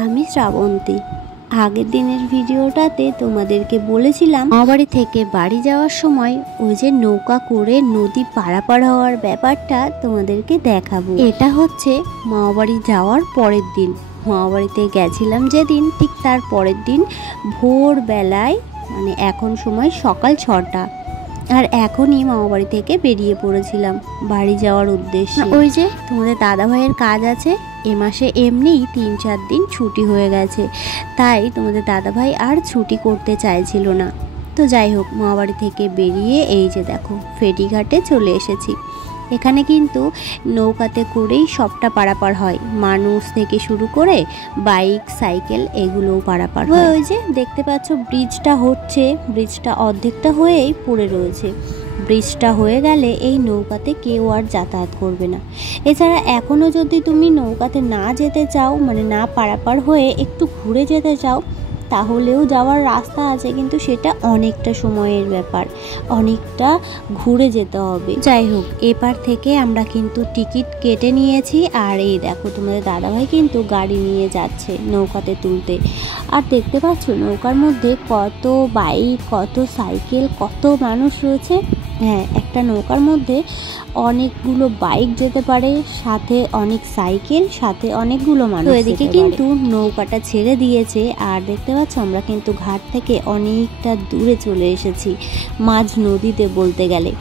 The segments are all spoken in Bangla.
আমি শ্রাবন্তী। আগের দিনের ভিডিওটাতে তোমাদেরকে বলেছিলাম মামাবাড়ি থেকে বাড়ি যাওয়ার সময় ওই যে নৌকা করে নদী পারাপার হওয়ার ব্যাপারটা তোমাদেরকে দেখাবো। এটা হচ্ছে মামাবাড়ি যাওয়ার পরের দিন। মামাবাড়িতে গেছিলাম যেদিন, ঠিক তার পরের দিন ভোরবেলায়, মানে এখন সময় সকাল 6টা, আর এখনই মামাবাড়ি থেকে বেরিয়ে পড়েছিলাম বাড়ি যাওয়ার উদ্দেশ্যে। ওই যে তোমাদের দাদা ভাইয়ের কাজ আছে, এ মাসে এমনিই 3-4 দিন ছুটি হয়ে গেছে, তাই তোমাদের দাদা ভাই আর ছুটি করতে চাইছিল না। তো যাই হোক, মামাবাড়ি থেকে বেরিয়ে এই যে দেখো ফেরিঘাটে চলে এসেছি। এখানে কিন্তু নৌকাতে করেই সবটা পারাপার হয়, মানুষ থেকে শুরু করে বাইক, সাইকেল এগুলোও পারাপার হয়। ওই যে দেখতে পাচ্ছ ব্রিজটা হচ্ছে, ব্রিজটা অর্ধেকটা হয়েই পড়ে রয়েছে। ব্রিজটা হয়ে গেলে এই নৌকাতে কেউ আর যাতায়াত করবে না। এছাড়া এখনও যদি তুমি নৌকাতে না যেতে চাও, মানে না পারাপার হয়ে একটু ঘুরে যেতে চাও, তাহলেও যাওয়ার রাস্তা আছে, কিন্তু সেটা অনেকটা সময়ের ব্যাপার, অনেকটা ঘুরে যেতে হবে। যাই হোক, এপার থেকে আমরা কিন্তু টিকিট কেটে নিয়েছি। আর এই দেখো তোমাদের দাদাভাই কিন্তু গাড়ি নিয়ে যাচ্ছে নৌকাতে তুলতে। আর দেখতে পাচ্ছ নৌকার মধ্যে কত বাইক, কত সাইকেল, কত মানুষ রয়েছে। হ্যাঁ, একটা নৌকার মধ্যে অনেকগুলো বাইক যেতে পারে, সাথে অনেক সাইকেল, সাথে অনেকগুলো মানুষ। তো এদিকে কিন্তু নৌকাটা ছেড়ে দিয়েছে। আর দেখতে পাচ্ছ আমরা কিন্তু ঘাট থেকে অনেকটা দূরে চলে এসেছি, মাঝ নদীতে বলতে গেলে।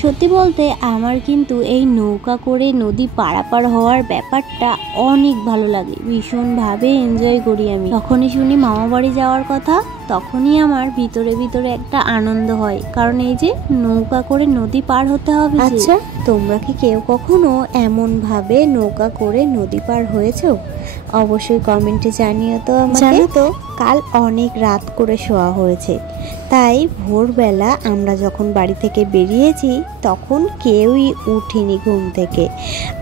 সত্যি বলতে আমার কিন্তু এই নৌকা করে নদী পারাপার হওয়ার ব্যাপারটা অনেক ভালো লাগে, ভীষণভাবে এনজয় করি আমি। যখনই শুনি মামাবাড়ি যাওয়ার কথা, তখনই আমার ভিতরে ভিতরে একটা আনন্দ হয়, কারণ এই যে নৌকা করে নদী পার হতে হবে। আচ্ছা, তোমরা কি কেউ কখনো এমন ভাবে নৌকা করে নদী পার হয়েছো? অবশ্যই কমেন্টে জানিও তো আমাকে। জানো তো, কাল অনেক রাত করে শোয়া হয়েছে, তাই ভোরবেলা আমরা যখন বাড়ি থেকে বেরিয়েছি তখন কেউই উঠিনি ঘুম থেকে।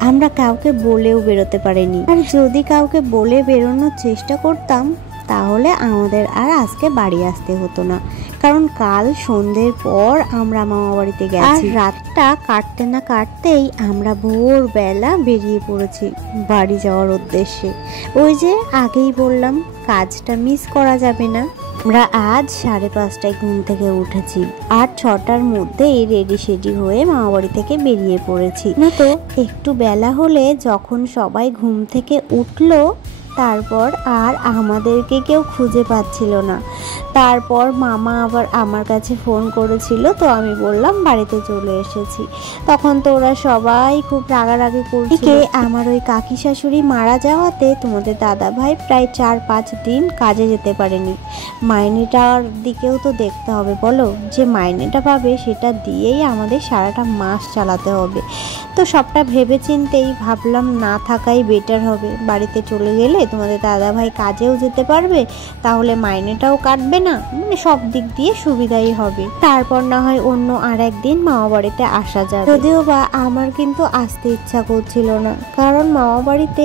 আমরা কাউকে বলেও বেরোতে পারিনি, আর যদি কাউকে বলে বেরোনোর চেষ্টা করতাম তাহলে আমাদের আর আজকে বাড়ি আসতে হতো না, কারণ কাল সন্ধ্যের পর আমরা মামা বাড়িতে গেছি। আর রাতটা কাটতে না কাটতেই আমরা ভোরবেলা বেরিয়ে পড়েছি বাড়ি যাওয়ার উদ্দেশ্যে। ওই যে আগেই বললাম, কাজটা মিস করা যাবে না। আমরা আজ 5:30টায় ঘুম থেকে উঠেছি, আর 6টার মধ্যেই রেডি সেডি হয়ে মামাবাড়ি থেকে বেরিয়ে পড়েছি। না তো একটু বেলা হলে যখন সবাই ঘুম থেকে উঠলো, তারপর আর আমাদেরকে কেউ খুঁজে পাচ্ছিল না। তারপর মামা আবার আমার কাছে ফোন করেছিল, তো আমি বললাম বাড়িতে চলে এসেছি। তখন তো ওরা সবাই খুব রাগারাগি করছিল। আমার ওই কাকি শাশুড়ি মারা যাওয়াতে তোমাদের দাদা ভাই প্রায় 4-5 দিন কাজে যেতে পারেনি। মাইনেটার দিকেও তো দেখতে হবে, বলো, যে মাইনেটা পাবে সেটা দিয়েই আমাদের সারাটা মাস চালাতে হবে। তো সবটা ভেবে চিন্তেই ভাবলাম না থাকাই বেটার হবে। বাড়িতে চলে গেলে তোমাদের দাদা ভাই কাজেও যেতে পারবে, তাহলে মাইনেটাও কাটবে না, মানে সব দিক দিয়ে সুবিধাই হবে। তারপর না হয় অন্য আর একদিন মামা বাড়িতে আসা যাবে। যদিও বা আমার কিন্তু আসতে ইচ্ছা করছিল না, কারণ মামা বাড়িতে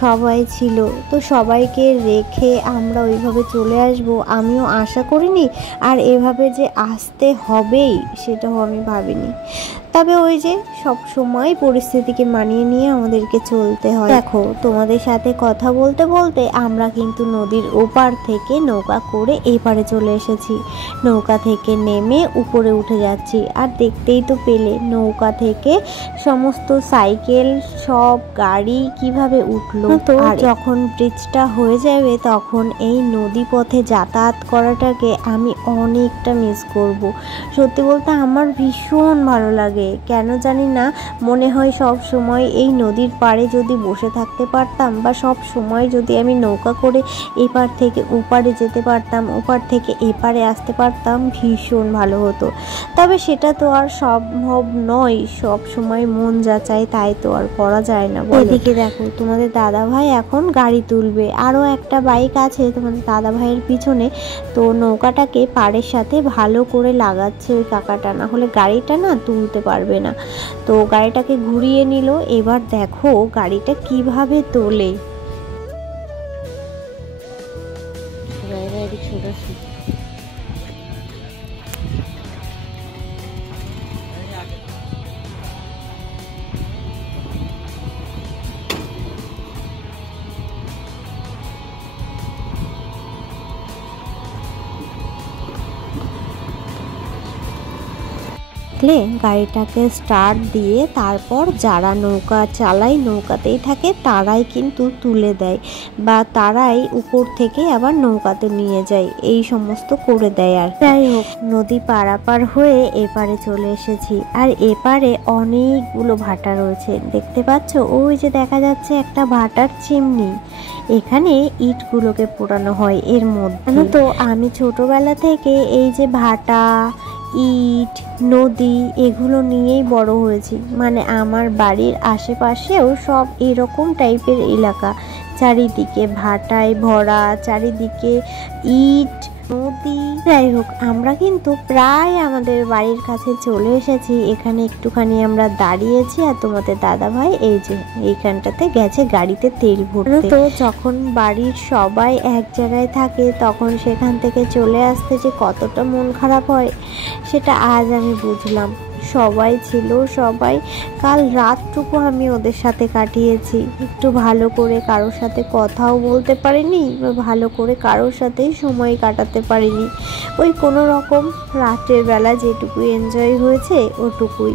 সবাই ছিল, তো সবাইকে রেখে আমরা ওইভাবে চলে আসবো আমিও আশা করিনি, আর এভাবে যে আসতে হবেই সেটাও আমি ভাবিনি। তবে ওই যে সব সময় পরিস্থিতিকে মানিয়ে নিয়ে আমাদেরকে চলতে হয়। দেখো, তোমাদের সাথে কথা বলতে বলতে আমরা কিন্তু নদীর ওপার থেকে নৌকা করে এপারে চলে এসেছি। নৌকা থেকে নেমে উপরে উঠে যাচ্ছি, আর দেখতেই তো পেলে নৌকা থেকে সমস্ত সাইকেল, সব গাড়ি কিভাবে উঠলো। তো আর যখন ব্রিজটা হয়ে যাবে তখন এই নদী পথে যাতায়াত করাটাকে আমি অনেকটা মিস করব। সত্যি বলতে আমার ভীষণ ভালো লাগে, কেন জানি না, মনে হয় সব সময় এই নদীর পাড়ে যদি বসে থাকতে পারতাম, বা সব সময় যদি আমি নৌকা করে এপার থেকে ওপারে যেতে পারতাম, ওপার থেকে এপারে আসতে পারতাম, ভীষণ ভালো হতো। তবে সেটা তো আর সম্ভব নয়, সব সময় মন যা চায় তাই তো আর করা যায় না। এদিকে দেখো তোমাদের দাদা ভাই এখন গাড়ি তুলবে, আরও একটা বাইক আছে তোমাদের দাদা ভাইয়ের পিছনে, তো নৌকাটাকে পাড়ের সাথে ভালো করে লাগাচ্ছে ওই কাকাটা, না হলে গাড়িটা না তুলতে পারবে না। তো গাড়িটাকে ঘুরিয়ে নিল, এবার দেখো গাড়িটা কিভাবে তোলে। দেখলে গাড়িটাকে স্টার্ট দিয়ে তারপর যারা নৌকা চালায় নৌকাতেই থাকে তারাই কিন্তু তুলে দেয় বা তারাই উপর থেকে আবার নৌকাতে নিয়ে যায়, এই সমস্ত করে দেয়। আর যাই হোক, নদী পারাপার হয়ে এপারে চলে এসেছি। আর এপারে অনেকগুলো ভাটা রয়েছে, দেখতে পাচ্ছ ওই যে দেখা যাচ্ছে একটা ভাটার চিমনি, এখানে ইটগুলোকে পোড়ানো হয় এর মধ্যে। তো আমি ছোটবেলা থেকে এই যে ভাটা, ইট, নদী এগুলো নিয়েই বড় হয়েছি। মানে আমার বাড়ির আশেপাশেও সব এরকম টাইপের এলাকা, চারিদিকে ভাটায় ভরা, চারিদিকে ইট, নদী। যাই হোক, আমরা কিন্তু প্রায় আমাদের বাড়ির কাছে চলে এসেছি। এখানে একটুখানি আমরা দাঁড়িয়েছি আর তোমাদের দাদা ভাই এই যে এইখানটাতে গেছে গাড়িতে তেল ভরতে। তো যখন বাড়ির সবাই এক জায়গায় থাকে তখন সেখান থেকে চলে আসতে যে কতটা মন খারাপ হয় সেটা আজ আমি বুঝলাম। সবাই ছিল, সবাই কাল রাতটুকু আমি ওদের সাথে কাটিয়েছি। একটু ভালো করে কারোর সাথে কথাও বলতে পারিনি বা ভালো করে কারোর সাথেই সময় কাটাতে পারিনি। ওই কোনো রকম রাতের বেলা যেটুকু এনজয় হয়েছে ওটুকুই।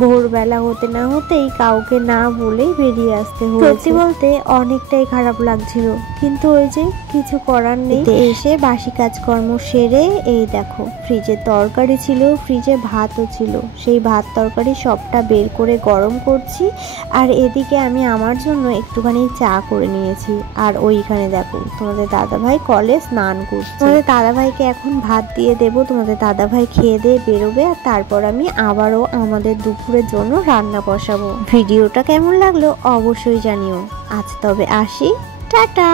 ভোরবেলা হতে না হতেই কাউকে না বলেই বেরিয়ে আসতে হয়েছে। সত্যি বলতে অনেকটাই খারাপ লাগছিল, কিন্তু ওই যে কিছু করার নেই। এসে বাসি কাজকর্ম সেরে এই দেখো ফ্রিজে তরকারি ছিল, ফ্রিজে ভাতও ছিল, সেই ভাত তরকারি সবটা বের করে গরম করছি। আর এদিকে আমি আমার জন্য একটুখানি চা করে নিয়েছি। আর ওইখানে দেখো তোমাদের দাদাভাই কলে স্নান করছে। তোমাদের দাদাভাইকে এখন ভাত দিয়ে দেবো, তোমাদের দাদাভাই খেয়ে দিয়ে বেরোবে, আর তারপর আমি আবারও আমাদের দুপুরের জন্য রান্না বসাবো। ভিডিওটা কেমন লাগলো অবশ্যই জানিও। আজ তবে আসি, টাটা।